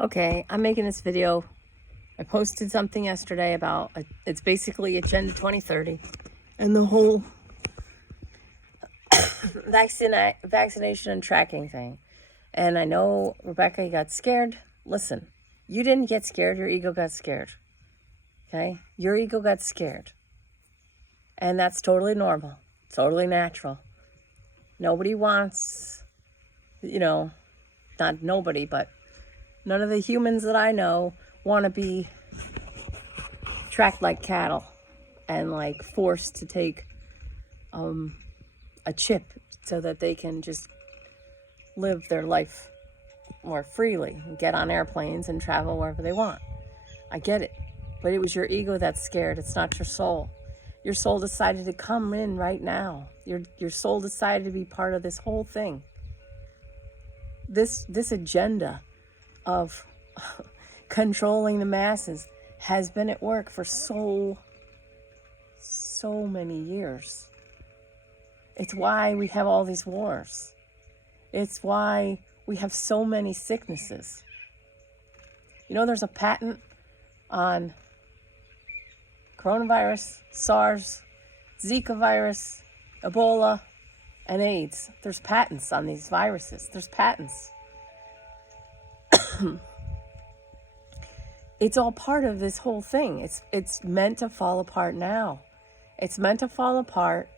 Okay, I'm making this video. I posted something yesterday about it's basically Agenda 2030 and the whole vaccination and tracking thing. And I know, Rebecca, you got scared. Listen, you didn't get scared. Your ego got scared. Okay? Your ego got scared. And that's totally normal, totally natural. Nobody wants, not nobody, but none of the humans that I know want to be tracked like cattle and like forced to take a chip so that they can just live their life more freely and get on airplanes and travel wherever they want. I get it. But it was your ego that's scared. It's not your soul. Your soul decided to come in right now. Your soul decided to be part of this whole thing. This agenda of controlling the masses has been at work for so many years. It's why we have all these wars. It's why we have so many sicknesses. There's a patent on coronavirus, SARS, Zika virus, Ebola, and AIDS. There's patents on these viruses. There's patents. It's all part of this whole thing. It's meant to fall apart now. It's meant to fall apart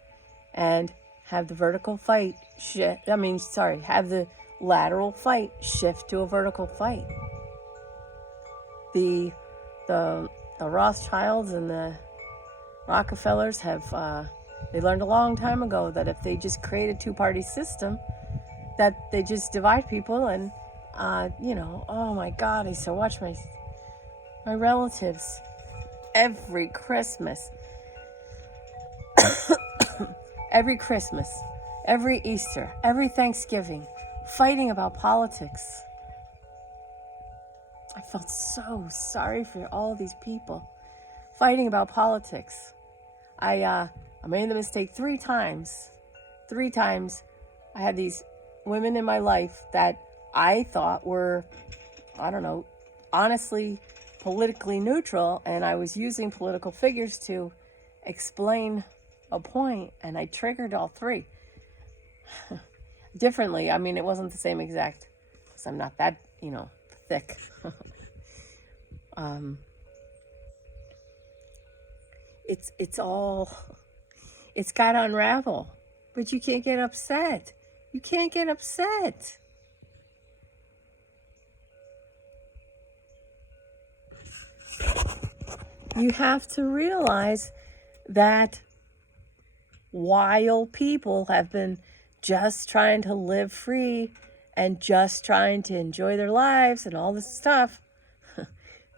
and have the vertical fight have the lateral fight shift to a vertical fight. The Rothschilds and the Rockefellers they learned a long time ago that if they just create a two-party system, that they just divide people and, oh my God, I used to watch my relatives every Christmas, every Easter, every Thanksgiving, fighting about politics. I felt so sorry for all these people fighting about politics. I made the mistake three times. I had these women in my life that I thought were, honestly, politically neutral, and I was using political figures to explain a point, and I triggered all three. Differently. It wasn't the same exact, because I'm not that, thick. It's got to unravel, but you can't get upset. You can't get upset. You have to realize that while people have been just trying to live free and just trying to enjoy their lives and all this stuff,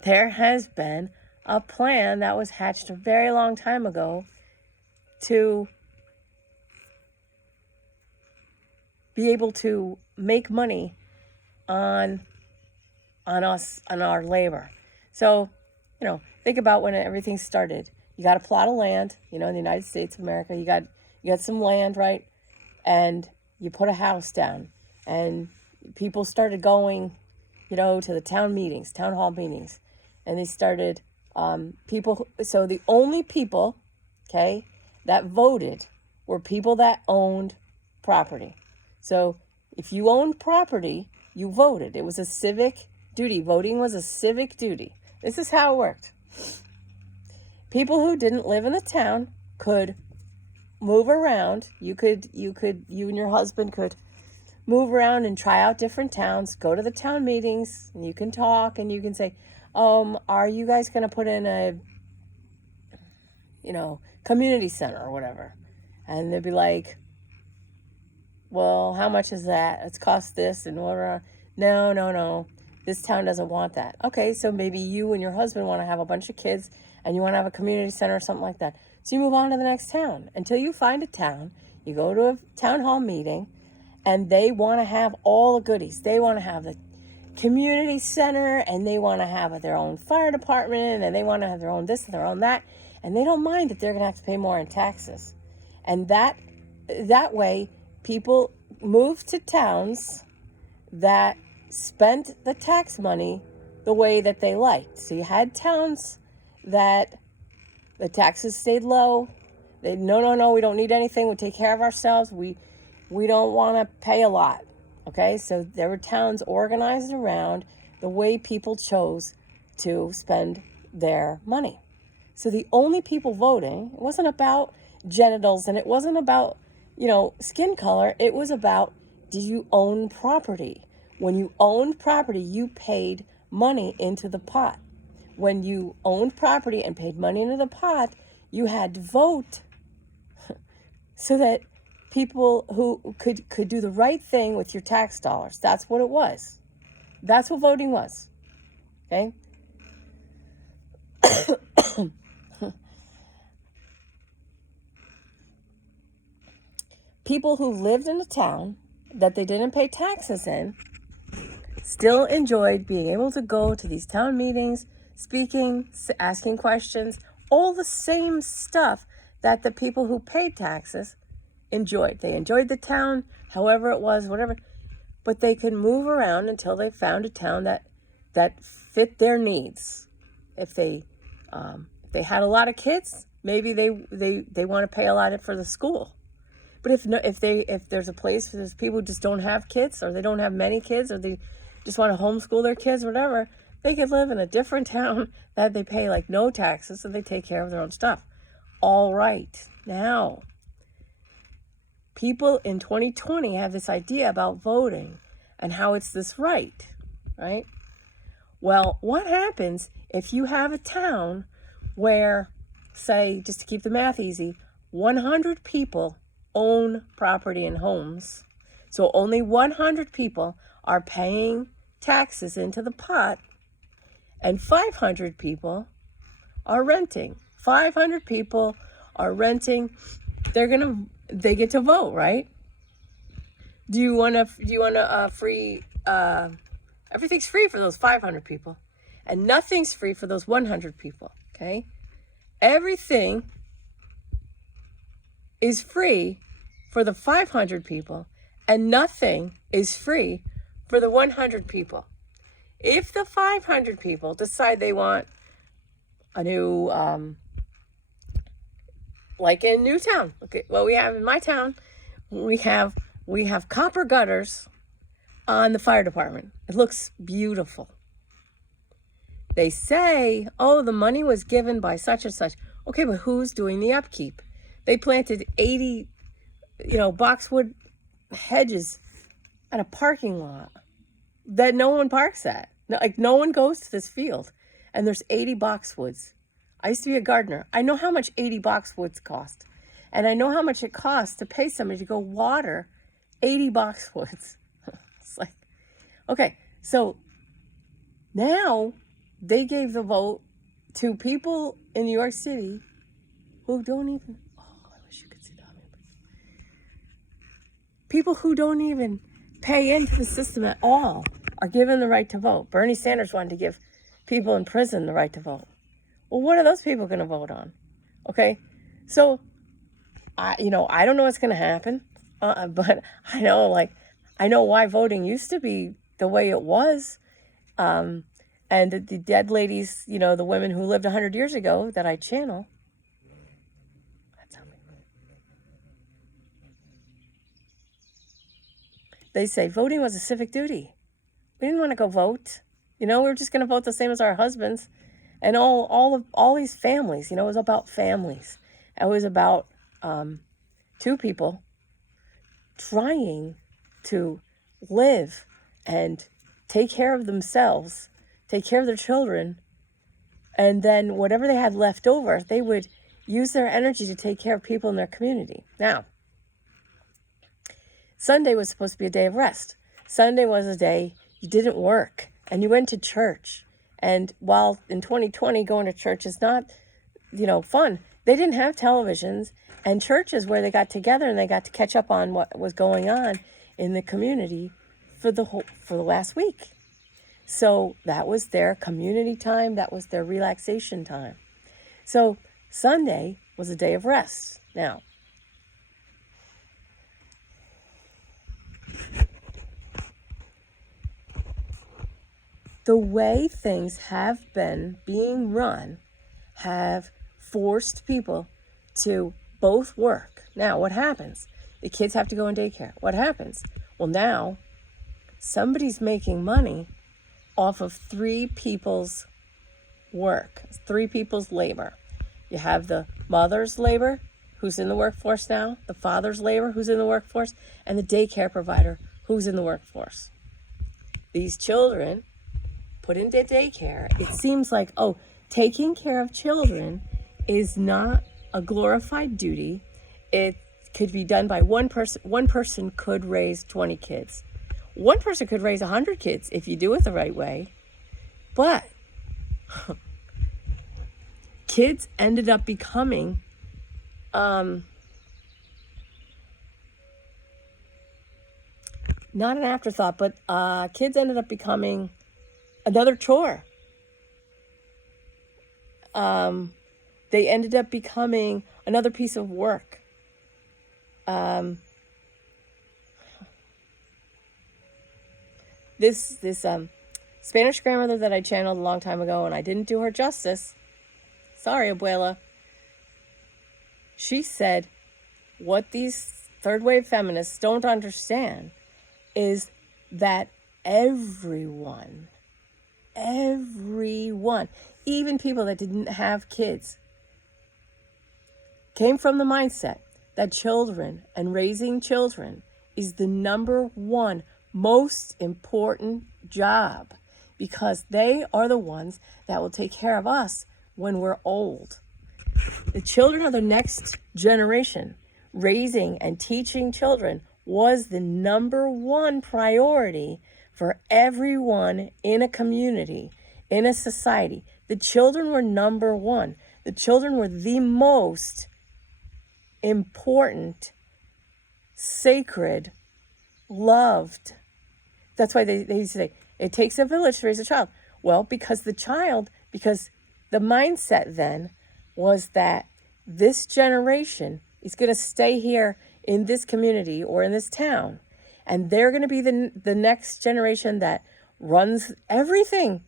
there has been a plan that was hatched a very long time ago to be able to make money on us, on our labor. So, think about when everything started. You got a plot of land, in the United States of America, you got some land, right? And you put a house down, and people started going, to the town hall meetings, and they started, so the only people, okay, that voted were people that owned property. So if you owned property, you voted. It was a civic duty. Voting was a civic duty. This is how it worked. People who didn't live in the town could move around. You and your husband could move around and try out different towns, go to the town meetings, and you can talk and you can say, are you guys going to put in a, community center or whatever? And they'd be like, well, how much is that? It's cost this and whatever. No. This town doesn't want that. Okay, so maybe you and your husband want to have a bunch of kids and you want to have a community center or something like that. So you move on to the next town until you find a town. You go to a town hall meeting and they want to have all the goodies. They want to have the community center and they want to have their own fire department and they want to have their own this and their own that. And they don't mind that they're going to have to pay more in taxes. And that way, people move to towns that spent the tax money the way that they liked. So you had towns that the taxes stayed low. They, no, we don't need anything. We take care of ourselves. We don't want to pay a lot. Okay, so there were towns organized around the way people chose to spend their money. So the only people voting, it wasn't about genitals and it wasn't about, skin color. It was about, did you own property? When you owned property, you paid money into the pot. When you owned property and paid money into the pot, you had to vote so that people who could do the right thing with your tax dollars. That's what it was. That's what voting was. Okay? People who lived in a town that they didn't pay taxes in still enjoyed being able to go to these town meetings, speaking, asking questions, all the same stuff that the people who paid taxes enjoyed. They enjoyed the town, however it was, whatever, but they could move around until they found a town that fit their needs. If they had a lot of kids, maybe they want to pay a lot for the school. But if there's a place where there's people who just don't have kids, or they don't have many kids, or they just want to homeschool their kids, whatever, they could live in a different town that they pay like no taxes and they take care of their own stuff. All right. Now, people in 2020 have this idea about voting and how it's this right? Well, what happens if you have a town where, say, just to keep the math easy, 100 people own property and homes, so only 100 people are paying taxes into the pot, and 500 people are renting. 500 people are renting. They get to vote, right? Do you want a free? Everything's free for those 500 people, and nothing's free for those 100 people. Okay, everything is free for the 500 people, and nothing is free for the 100 people. If the 500 people decide they want a new, like in Newtown, okay, well, we have in my town, we have copper gutters on the fire department. It looks beautiful. They say, oh, the money was given by such and such. Okay, but who's doing the upkeep? They planted 80, boxwood hedges at a parking lot that no one parks at. Like, no one goes to this field. And there's 80 boxwoods. I used to be a gardener. I know how much 80 boxwoods cost. And I know how much it costs to pay somebody to go water 80 boxwoods. It's like, okay, so now they gave the vote to people in New York City who don't even, I wish you could see that. People who don't even pay into the system at all are given the right to vote. Bernie Sanders wanted to give people in prison the right to vote. Well, what are those people going to vote on? Okay, so I don't know what's going to happen, but I know why voting used to be the way it was, and the dead ladies, the women who lived 100 years ago that I channel. They say voting was a civic duty. We didn't want to go vote. We were just going to vote the same as our husbands. And all these families, it was about families. It was about two people trying to live and take care of themselves, take care of their children, and then whatever they had left over, they would use their energy to take care of people in their community. Now, Sunday was supposed to be a day of rest. Sunday was a day you didn't work and you went to church. And while in 2020 going to church is not, fun, they didn't have televisions and churches where they got together and they got to catch up on what was going on in the community for the last week. So that was their community time. That was their relaxation time. So Sunday was a day of rest. Now, The way things have been being run have forced people to both work. Now, what happens? The kids have to go in daycare. What happens? Well, now somebody's making money off of 3 people's work, 3 people's labor. You have the mother's labor, who's in the workforce now, the father's labor, who's in the workforce, and the daycare provider, who's in the workforce. These children put into daycare. It seems like, taking care of children is not a glorified duty. It could be done by one person. One person could raise 20 kids. One person could raise 100 kids if you do it the right way. But kids ended up becoming not an afterthought, but kids ended up becoming another chore. They ended up becoming another piece of work. This Spanish grandmother that I channeled a long time ago, and I didn't do her justice. Sorry, abuela. She said, what these third wave feminists don't understand is that everyone, even people that didn't have kids, came from the mindset that children and raising children is the number one most important job, because they are the ones that will take care of us when we're old. The children of the next generation, raising and teaching children, was the number one priority for everyone in a community, in a society. The children were number one. The children were the most important, sacred, loved. That's why they used to say, it takes a village to raise a child. Well, because the mindset then was that this generation is going to stay here in this community or in this town, and they're going to be the next generation that runs everything,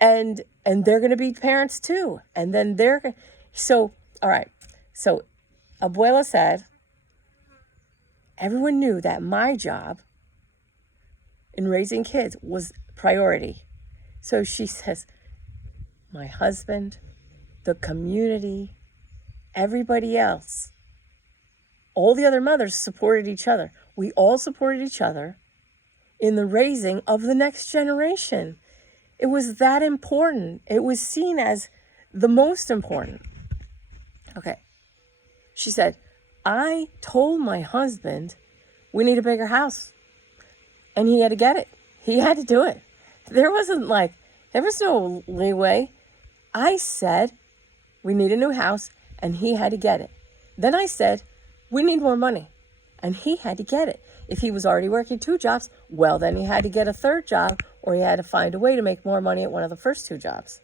and they're going to be parents too, and then all right. So abuela said, everyone knew that my job in raising kids was priority. So she says, my husband, the community, everybody else, all the other mothers supported each other. We all supported each other in the raising of the next generation. It was that important. It was seen as the most important. Okay. She said, I told my husband we need a bigger house. And he had to get it. He had to do it. There was no leeway. I said, we need a new house, and he had to get it. Then I said, we need more money, and he had to get it. If he was already working 2 jobs, well, then he had to get a 3rd job, or he had to find a way to make more money at one of the first 2 jobs.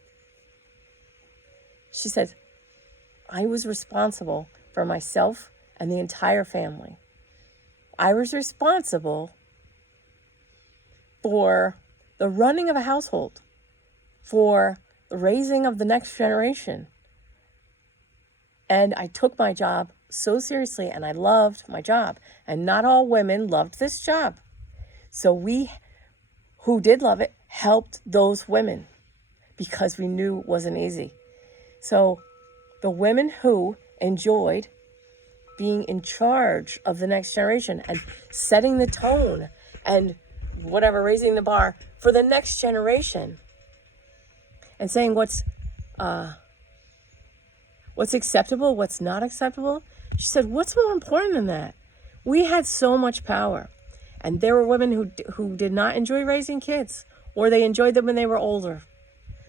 She said, I was responsible for myself and the entire family. I was responsible for the running of a household, for the raising of the next generation. And I took my job so seriously, and I loved my job. And not all women loved this job. So we, who did love it, helped those women, because we knew it wasn't easy. So the women who enjoyed being in charge of the next generation and setting the tone and raising the bar for the next generation, and saying what's acceptable, what's not acceptable. She said, what's more important than that? We had so much power. And there were women who did not enjoy raising kids, or they enjoyed them when they were older.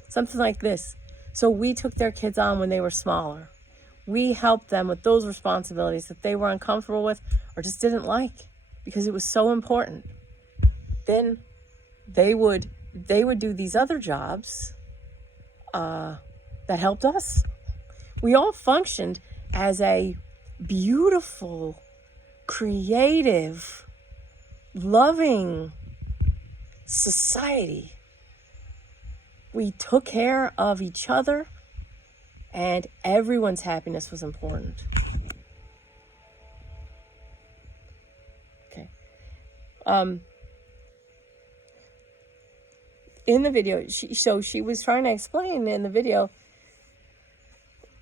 Something like this. So we took their kids on when they were smaller. We helped them with those responsibilities that they were uncomfortable with or just didn't like, because it was so important. Then they would do these other jobs that helped us. We all functioned as a beautiful, creative, loving society We took care of each other, and everyone's happiness was important. Okay. In the video, she was trying to explain in the video,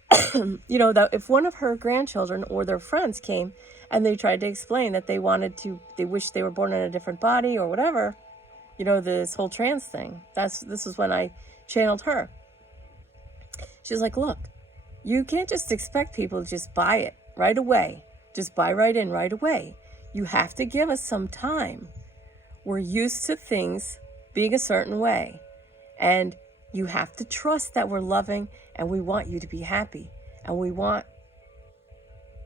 that if one of her grandchildren or their friends came and they tried to explain that they wish they were born in a different body or whatever, this whole trans thing. This was when I channeled her. She was like, look, you can't just expect people to just buy it right away. Just buy right in right away. You have to give us some time. We're used to things being a certain way. And you have to trust that we're loving and we want you to be happy. And we want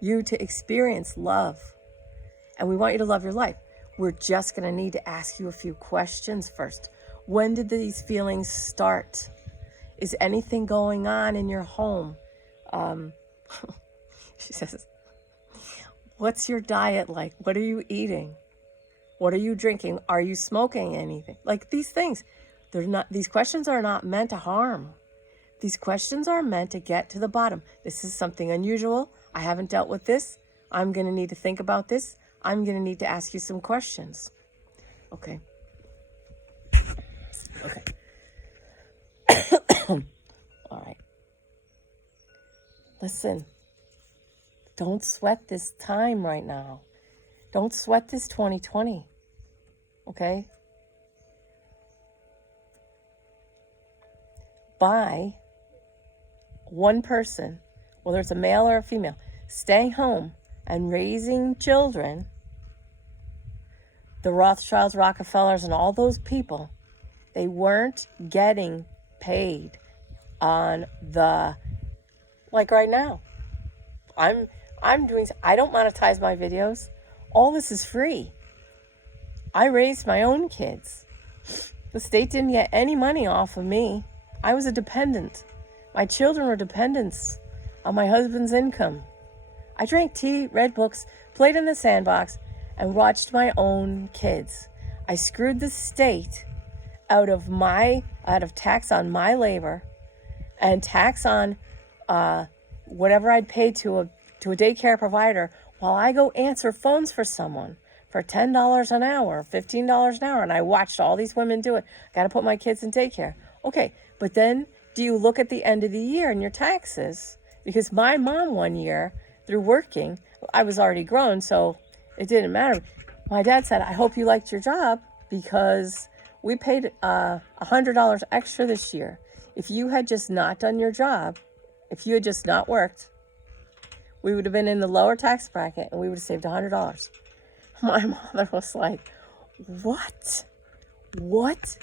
you to experience love. And we want you to love your life. We're just going to need to ask you a few questions first. When did these feelings start? Is anything going on in your home? She says, what's your diet like? What are you eating? What are you drinking? Are you smoking anything? Like these things, these questions are not meant to harm. These questions are meant to get to the bottom. This is something unusual. I haven't dealt with this. I'm going to need to think about this. I'm going to need to ask you some questions. Okay. Okay. All right. Listen, don't sweat this time right now. Don't sweat this 2020. Okay? By one person, whether it's a male or a female, staying home and raising children, the Rothschilds, Rockefellers, and all those people, they weren't getting paid on like right now. I don't monetize my videos. All this is free. I raised my own kids. The state didn't get any money off of me. I was a dependent. My children were dependents on my husband's income. I drank tea, read books, played in the sandbox, and watched my own kids. I screwed the state out of tax on my labor and tax on whatever I'd pay to a daycare provider while I go answer phones for someone for $10 an hour, $15 an hour, and I watched all these women do it. Got to put my kids in daycare. Okay, but then do you look at the end of the year in your taxes? Because my mom one year, through working, I was already grown, so it didn't matter. My dad said, I hope you liked your job because we paid $100 extra this year. If you had just not done your job, if you had just not worked, we would have been in the lower tax bracket and we would have saved $100. My mother was like, what? What?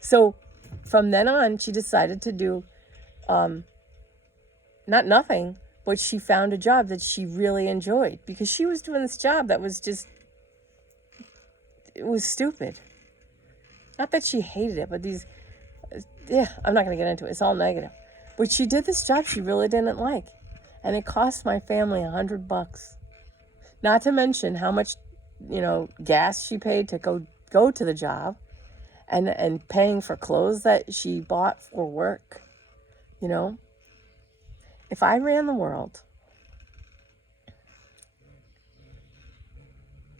So from then on, she decided to do not nothing, but she found a job that she really enjoyed because she was doing this job that was it was stupid. Not that she hated it, but I'm not going to get into it. It's all negative. But she did this job she really didn't like. And it cost my family $100. Not to mention how much, gas she paid to go to the job and paying for clothes that she bought for work. If I ran the world,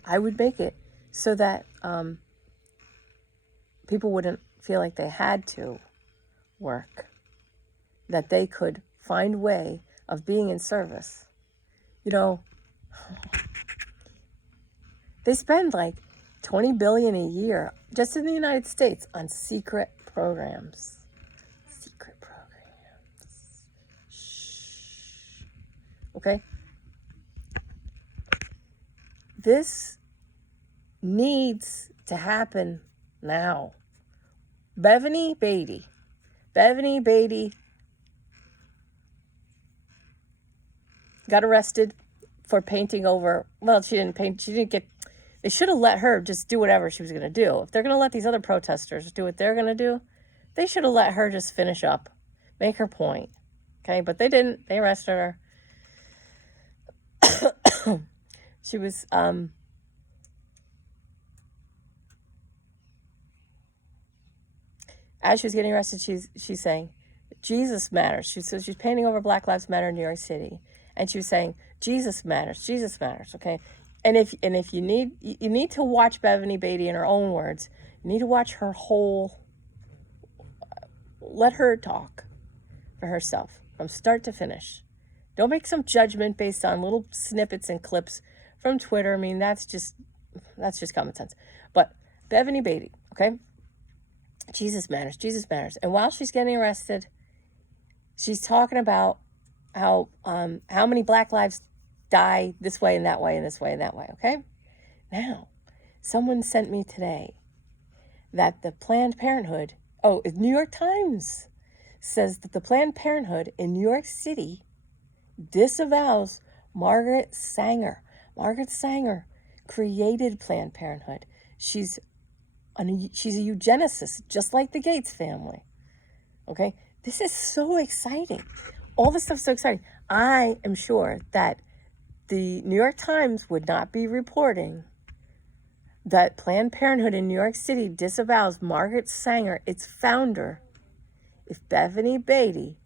I would make it so that people wouldn't feel like they had to work, that they could find a way of being in service. They spend like $20 billion a year just in the United States on secret programs. Secret programs. Shh. Okay? This needs to happen now. Bethany Beatty got arrested for painting over. Well, she didn't paint. They should have let her just do whatever she was going to do. If they're going to let these other protesters do what they're going to do, they should have let her just finish up, make her point. Okay, but they didn't. They arrested her. She was as she was getting arrested, she's saying, Jesus matters. She's painting over Black Lives Matter in New York City, and she was saying, Jesus matters, Jesus matters. Okay, and if you need to watch Bethany Beatty in her own words. You need to watch her whole. Let her talk for herself from start to finish. Don't make some judgment based on little snippets and clips from Twitter. I mean, that's just common sense. But Bethany Beatty, okay? Jesus matters, Jesus matters. And while she's getting arrested, she's talking about how many Black lives die this way and that way and this way and that way, okay? Now, someone sent me today that the Planned Parenthood, New York Times says that the Planned Parenthood in New York City disavows Margaret Sanger. Margaret Sanger created Planned Parenthood. She's a eugenicist, just like the Gates family. Okay? This is so exciting. All this stuff's so exciting. I am sure that the New York Times would not be reporting that Planned Parenthood in New York City disavows Margaret Sanger, its founder, if Bethany Beatty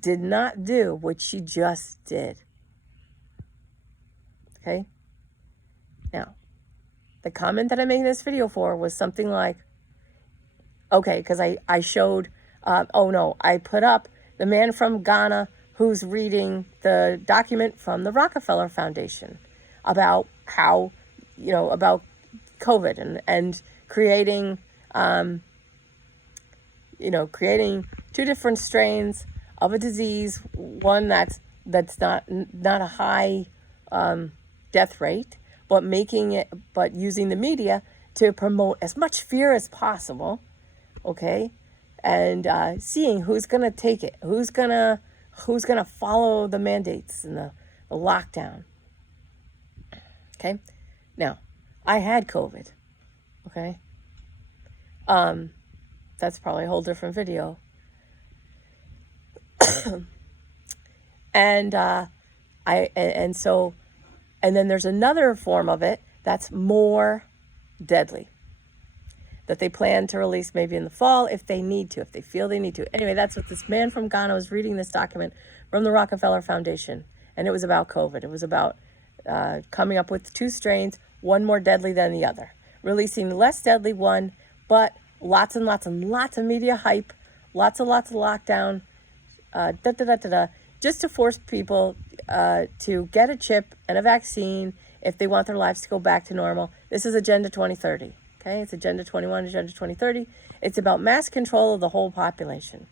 did not do what she just did. Okay? Now, the comment that I'm making this video for was something like, okay, because I showed, I put up the man from Ghana who's reading the document from the Rockefeller Foundation about how, about COVID and creating, creating two different strains of a disease, one that's not a high death rate, but using the media to promote as much fear as possible, okay, and seeing who's gonna take it, who's gonna follow the mandates and the lockdown. Okay, now I had COVID. Okay, that's probably a whole different video. And then there's another form of it that's more deadly that they plan to release maybe in the fall if they need to, if they feel they need to. Anyway, that's what this man from Ghana was reading, this document from the Rockefeller Foundation, and it was about COVID. It was about coming up with two strains, one more deadly than the other, releasing the less deadly one, but lots and lots and lots of media hype, lots of lockdown, just to force people to get a chip and a vaccine if they want their lives to go back to normal. This is Agenda 2030, okay? It's Agenda 21, Agenda 2030. It's about mass control of the whole population.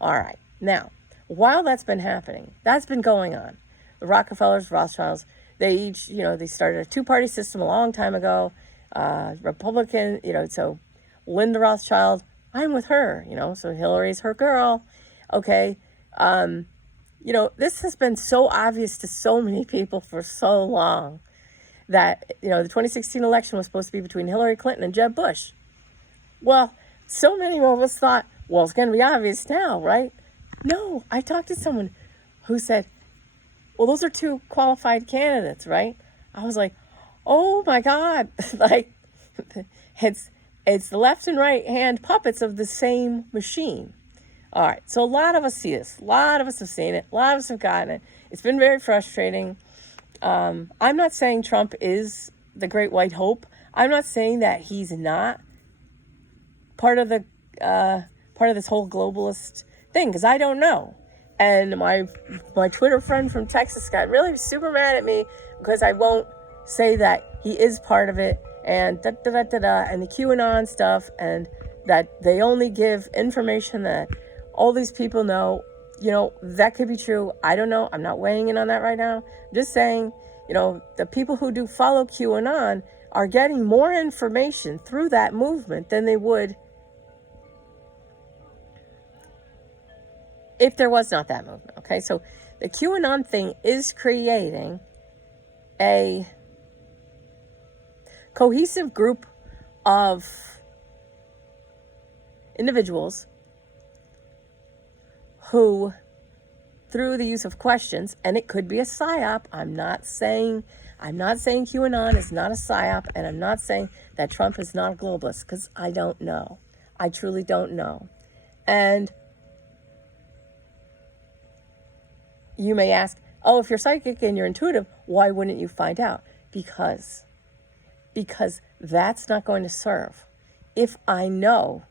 All right. Now, while that's been happening, that's been going on. The Rockefellers, Rothschilds, they each, they started a two-party system a long time ago. Republican, so Linda Rothschild, I'm with her, so Hillary's her girl, okay? This has been so obvious to so many people for so long that, the 2016 election was supposed to be between Hillary Clinton and Jeb Bush. Well, so many of us thought, well, it's going to be obvious now, right? No, I talked to someone who said, well, those are two qualified candidates, right? I was like, oh my God, like it's the left and right hand puppets of the same machine. All right, so a lot of us see this. A lot of us have seen it. A lot of us have gotten it. It's been very frustrating. I'm not saying Trump is the great white hope. I'm not saying that he's not part of this whole globalist thing, because I don't know. And my Twitter friend from Texas got really super mad at me because I won't say that he is part of it, and and the QAnon stuff, and that they only give information that all these people know. That could be true. I don't know. I'm not weighing in on that right now. I'm just saying, the people who do follow QAnon are getting more information through that movement than they would if there was not that movement. Okay, so the QAnon thing is creating a cohesive group of individuals who, through the use of questions, and it could be a psyop. I'm not saying QAnon is not a psyop, and I'm not saying that Trump is not a globalist, because I don't know. I truly don't know. And you may ask, oh, if you're psychic and you're intuitive, why wouldn't you find out? Because that's not going to serve. If I know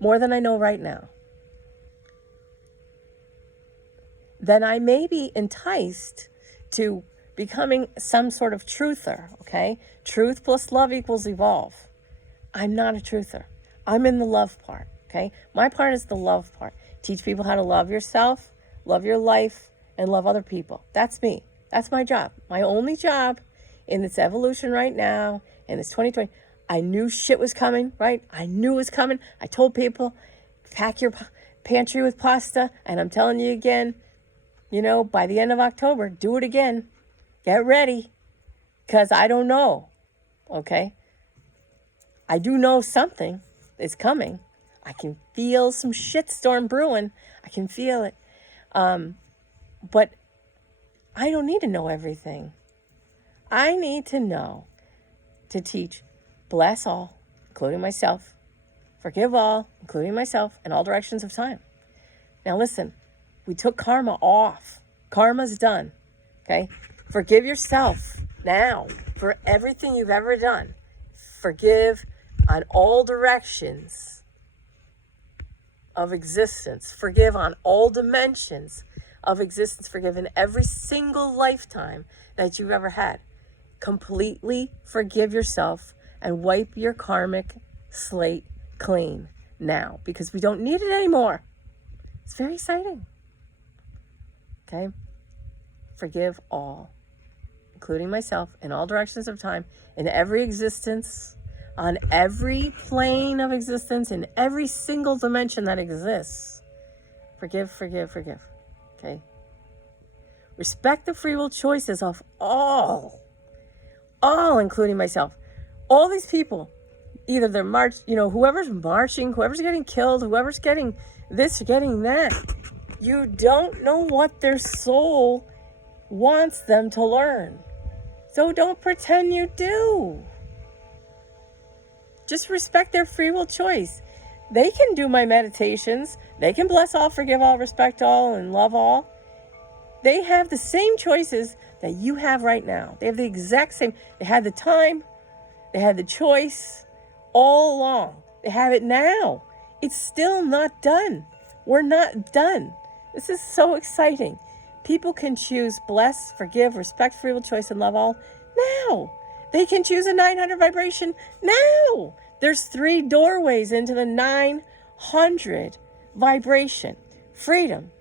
more than I know right now, then I may be enticed to becoming some sort of truther, okay? Truth plus love equals evolve. I'm not a truther. I'm in the love part, okay? My part is the love part. Teach people how to love yourself, love your life, and love other people. That's me. That's my job. My only job in this evolution right now, in this 2020, I knew shit was coming, right? I knew it was coming. I told people, pack your pantry with pasta, and I'm telling you again, by the end of October, do it again. Get ready, because I don't know, okay? I do know something is coming. I can feel some shitstorm brewing. I can feel it. But I don't need to know everything. I need to know to teach, bless all, including myself, forgive all, including myself, in all directions of time. Now listen, we took karma off. Karma's done, okay? Forgive yourself now for everything you've ever done. Forgive on all directions of existence. Forgive on all dimensions of existence. Forgive in every single lifetime that you've ever had. Completely forgive yourself and wipe your karmic slate clean now, because we don't need it anymore. It's very exciting. Okay? Forgive all, including myself, in all directions of time, in every existence, on every plane of existence, in every single dimension that exists. Forgive, forgive, forgive. Okay? Respect the free will choices of all, including myself. All these people, either they're whoever's marching, whoever's getting killed, whoever's getting this or getting that, you don't know what their soul wants them to learn. So don't pretend you do. Just respect their free will choice. They can do my meditations. They can bless all, forgive all, respect all, and love all. They have the same choices that you have right now. They have the exact same. They had the time. They had the choice all along. They have it now. It's still not done. We're not done. This is so exciting. People can choose bless, forgive, respect, free will, choice, and love all now. They can choose a 900 vibration now. There's 3 doorways into the 900 vibration. Freedom,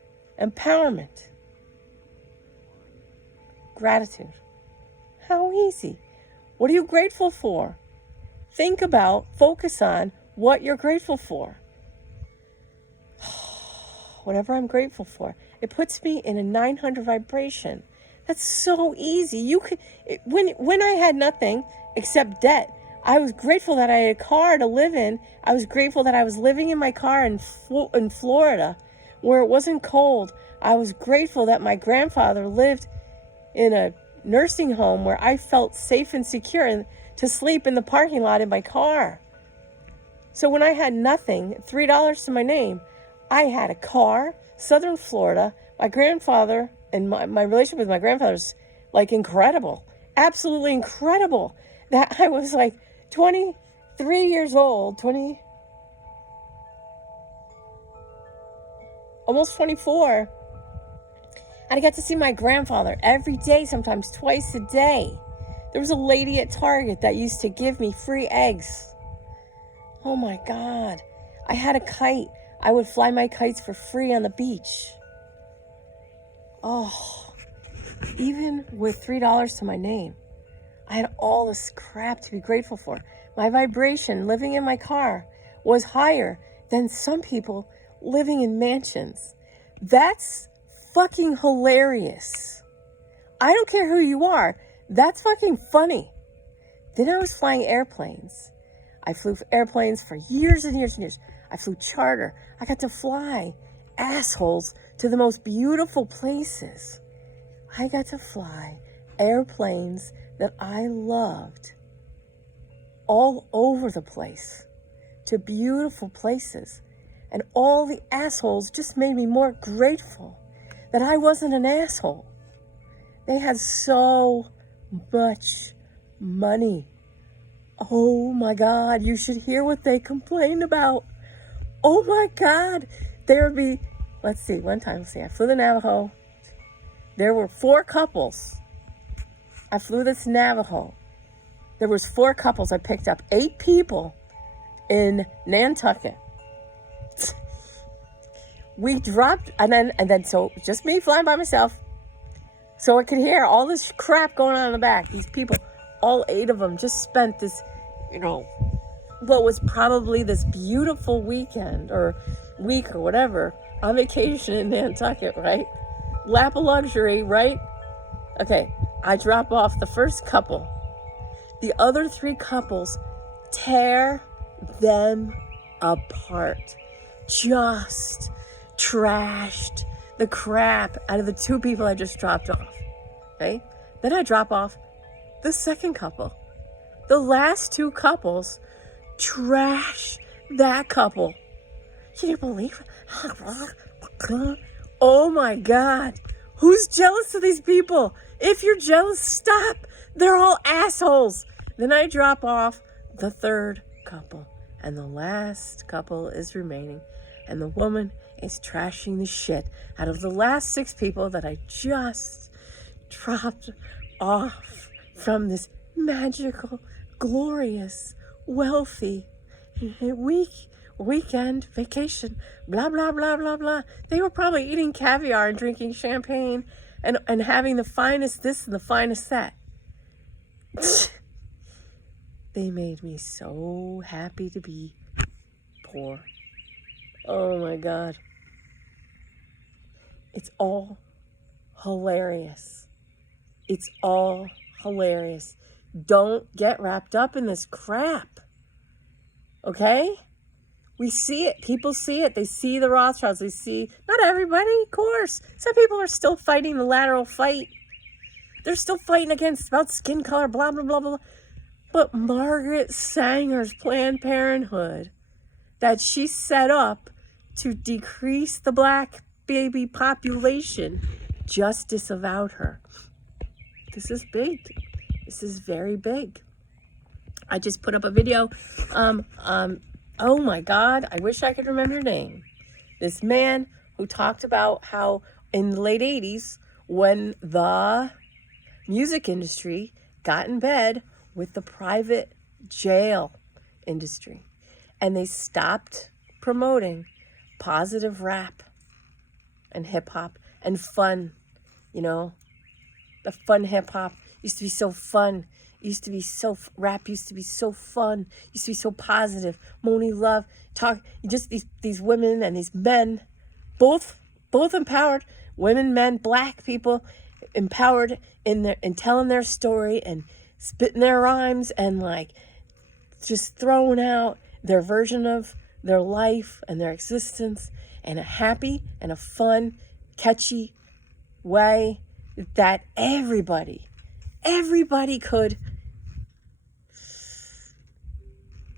empowerment, gratitude. How easy. What are you grateful for? Think about, focus on what you're grateful for. Whatever I'm grateful for. It puts me in a 900 vibration. That's so easy. You could, when I had nothing except debt, I was grateful that I had a car to live in. I was grateful that I was living in my car in Florida, where it wasn't cold. I was grateful that my grandfather lived in a nursing home where I felt safe and secure and to sleep in the parking lot in my car. So when I had nothing, $3 to my name, I had a car, Southern Florida. My grandfather and my relationship with my grandfather was like incredible, absolutely incredible. That I was like 23 years old, almost 24. And I got to see my grandfather every day, sometimes twice a day. There was a lady at Target that used to give me free eggs. Oh my God. I had a kite. I would fly my kites for free on the beach. Oh, even with $3 to my name, I had all this crap to be grateful for. My vibration living in my car was higher than some people living in mansions. That's fucking hilarious. I don't care who you are. That's fucking funny. Then I was flying airplanes. I flew airplanes for years and years and years. I flew charter. I got to fly assholes to the most beautiful places. I got to fly airplanes that I loved all over the place to beautiful places. And all the assholes just made me more grateful that I wasn't an asshole. They had so much money. Oh my God, you should hear what they complained about. Oh my God. There would be, I flew to Navajo. There were 4 couples. I flew this Navajo. There was 4 couples. I picked up 8 people in Nantucket. We dropped, and then so just me flying by myself. So I could hear all this crap going on in the back. These people, all 8 of them, just spent this, what was probably this beautiful weekend or week or whatever on vacation in Nantucket, right? Lap of luxury, right? Okay, I drop off the first couple. The other 3 couples tear them apart. Just trashed the crap out of the 2 people I just dropped off. Okay? Then I drop off the second couple. The last 2 couples trash that couple. Can you believe it? Oh my God. Who's jealous of these people? If you're jealous, stop. They're all assholes. Then I drop off the 3rd couple. And the last couple is remaining. And the woman is trashing the shit out of the last 6 people that I just dropped off from this magical, glorious, wealthy weekend vacation. Blah, blah, blah, blah, blah. They were probably eating caviar and drinking champagne and having the finest this and the finest that. They made me so happy to be poor. Oh my God. It's all hilarious. It's all hilarious. Don't get wrapped up in this crap. Okay? We see it. People see it. They see the Rothschilds. They see, not everybody, of course. Some people are still fighting the lateral fight. They're still fighting about skin color, blah, blah, blah, blah. But Margaret Sanger's Planned Parenthood that she set up to decrease the black baby population just disavowed her. This is big. This is very big. I just put up a video. Oh my God, I wish I could remember your name. This man who talked about how in the late 80s, when the music industry got in bed with the private jail industry, and they stopped promoting positive rap and hip hop and fun, the fun hip hop used to be so fun. Used to be so, rap used to be so fun, used to be so positive. Monie Love, just these women and these men, both empowered, women, men, black people, empowered in telling their story and spitting their rhymes and just throwing out their version of their life and their existence in a happy and a fun, catchy way that everybody could.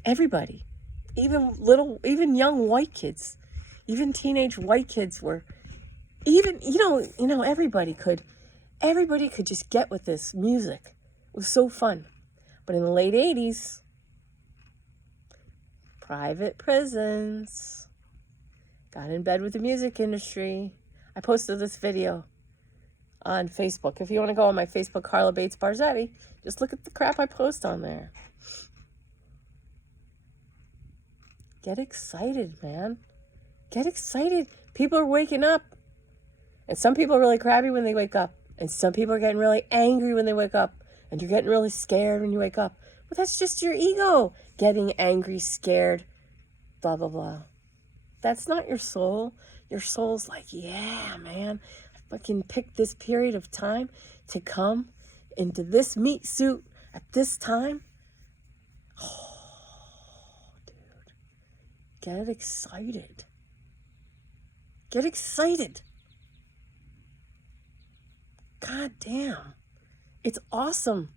Everybody, even young white kids, even teenage white kids were, everybody could just get with this music. It was so fun. But in the late 80s, private prisons got in bed with the music industry. I posted this video on Facebook. If you want to go on my Facebook, Carla Bates Barzetti, just look at the crap I post on there. Get excited, man. Get excited. People are waking up. And some people are really crabby when they wake up. And some people are getting really angry when they wake up. And you're getting really scared when you wake up. But that's just your ego getting angry, scared, blah, blah, blah. That's not your soul. Your soul's like, yeah, man, I fucking picked this period of time to come into this meat suit at this time. Oh, dude. Get excited. Get excited. God damn. It's awesome.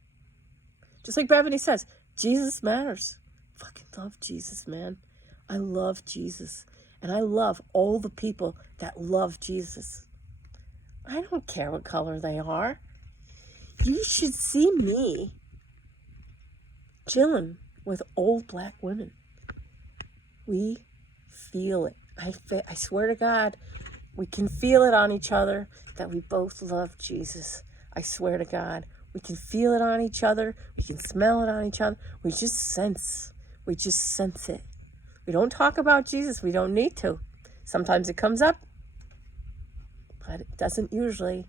Just like Brevity says, Jesus matters. Fucking love Jesus, man. I love Jesus. And I love all the people that love Jesus. I don't care what color they are. You should see me chilling with old black women. We feel it. I swear to God, we can feel it on each other that we both love Jesus. I swear to God. We can feel it on each other. We can smell it on each other. We just sense it. We don't talk about Jesus. We don't need to. Sometimes it comes up, but it doesn't usually.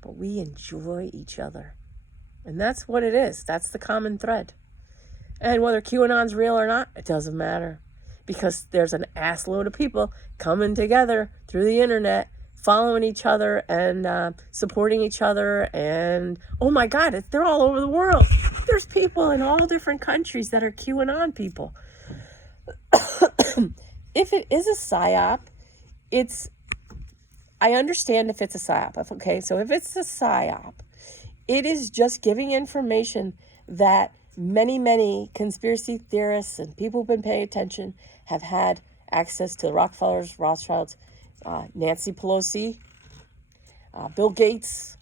But we enjoy each other. And that's what it is. That's the common thread. And whether QAnon's real or not, it doesn't matter. Because there's an ass load of people coming together through the internet, following each other and supporting each other. And, oh my God, they're all over the world. There's people in all different countries that are QAnon people. If it is a PSYOP, I understand if it's a PSYOP. Okay, so if it's a PSYOP, it is just giving information that many conspiracy theorists and people who've been paying attention have had access to the Rockefellers, Rothschilds, Nancy Pelosi, Bill Gates,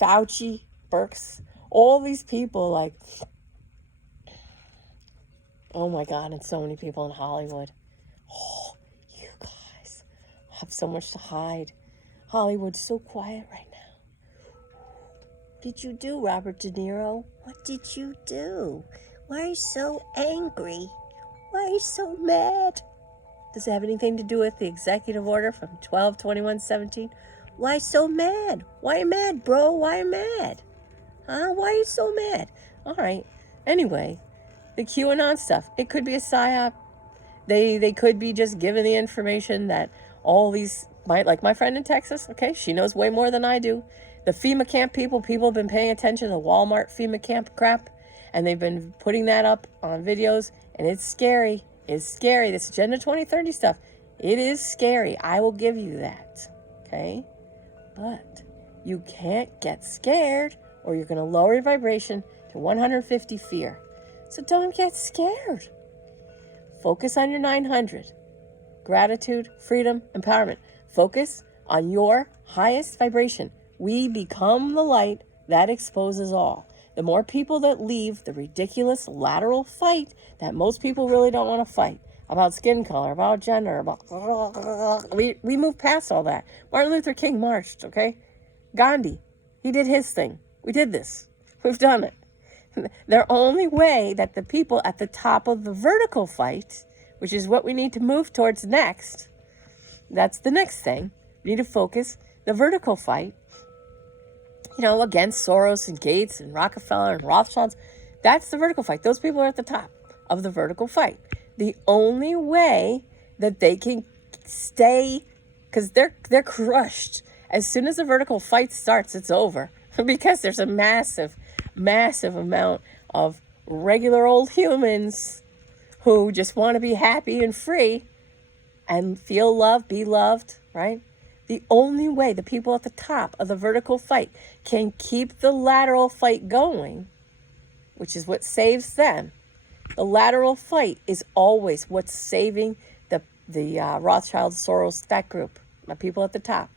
Fauci, Birx, all these people, like, oh my God, and so many people in Hollywood. Oh, you guys have so much to hide. Hollywood's so quiet right now. Did you do, Robert De Niro? What did you do? Why are you so angry? Why are you so mad? Does it have anything to do with the executive order from 12/21/17? Why so mad? Why you mad, bro? Why you mad? Huh? Why are you so mad? All right. Anyway, the QAnon stuff. It could be a PSYOP. They could be just giving the information that all these, like my friend in Texas, okay, she knows way more than I do. The FEMA camp people have been paying attention to the Walmart FEMA camp crap, and they've been putting that up on videos, and it's scary. It's scary. This Agenda 2030 stuff, it is scary. I will give you that, okay? But you can't get scared, or you're going to lower your vibration to 150 fear. So don't get scared. Focus on your 900. Gratitude, freedom, empowerment. Focus on your highest vibration. We become the light that exposes all. The more people that leave the ridiculous lateral fight that most people really don't want to fight about skin color, about gender, about we move past all that. Martin Luther King marched, okay? Gandhi, he did his thing. We did this. We've done it. The only way that the people at the top of the vertical fight, which is what we need to move towards next, that's the next thing. We need to focus the vertical fight, against Soros and Gates and Rockefeller and Rothschilds. That's the vertical fight. Those people are at the top of the vertical fight. The only way that they can stay, because they're crushed. As soon as the vertical fight starts, it's over. Because there's a massive amount of regular old humans who just want to be happy and free and feel loved, be loved, right? The only way the people at the top of the vertical fight can keep the lateral fight going, which is what saves them. The lateral fight is always what's saving the Rothschild, Soros, that group, the people at the top.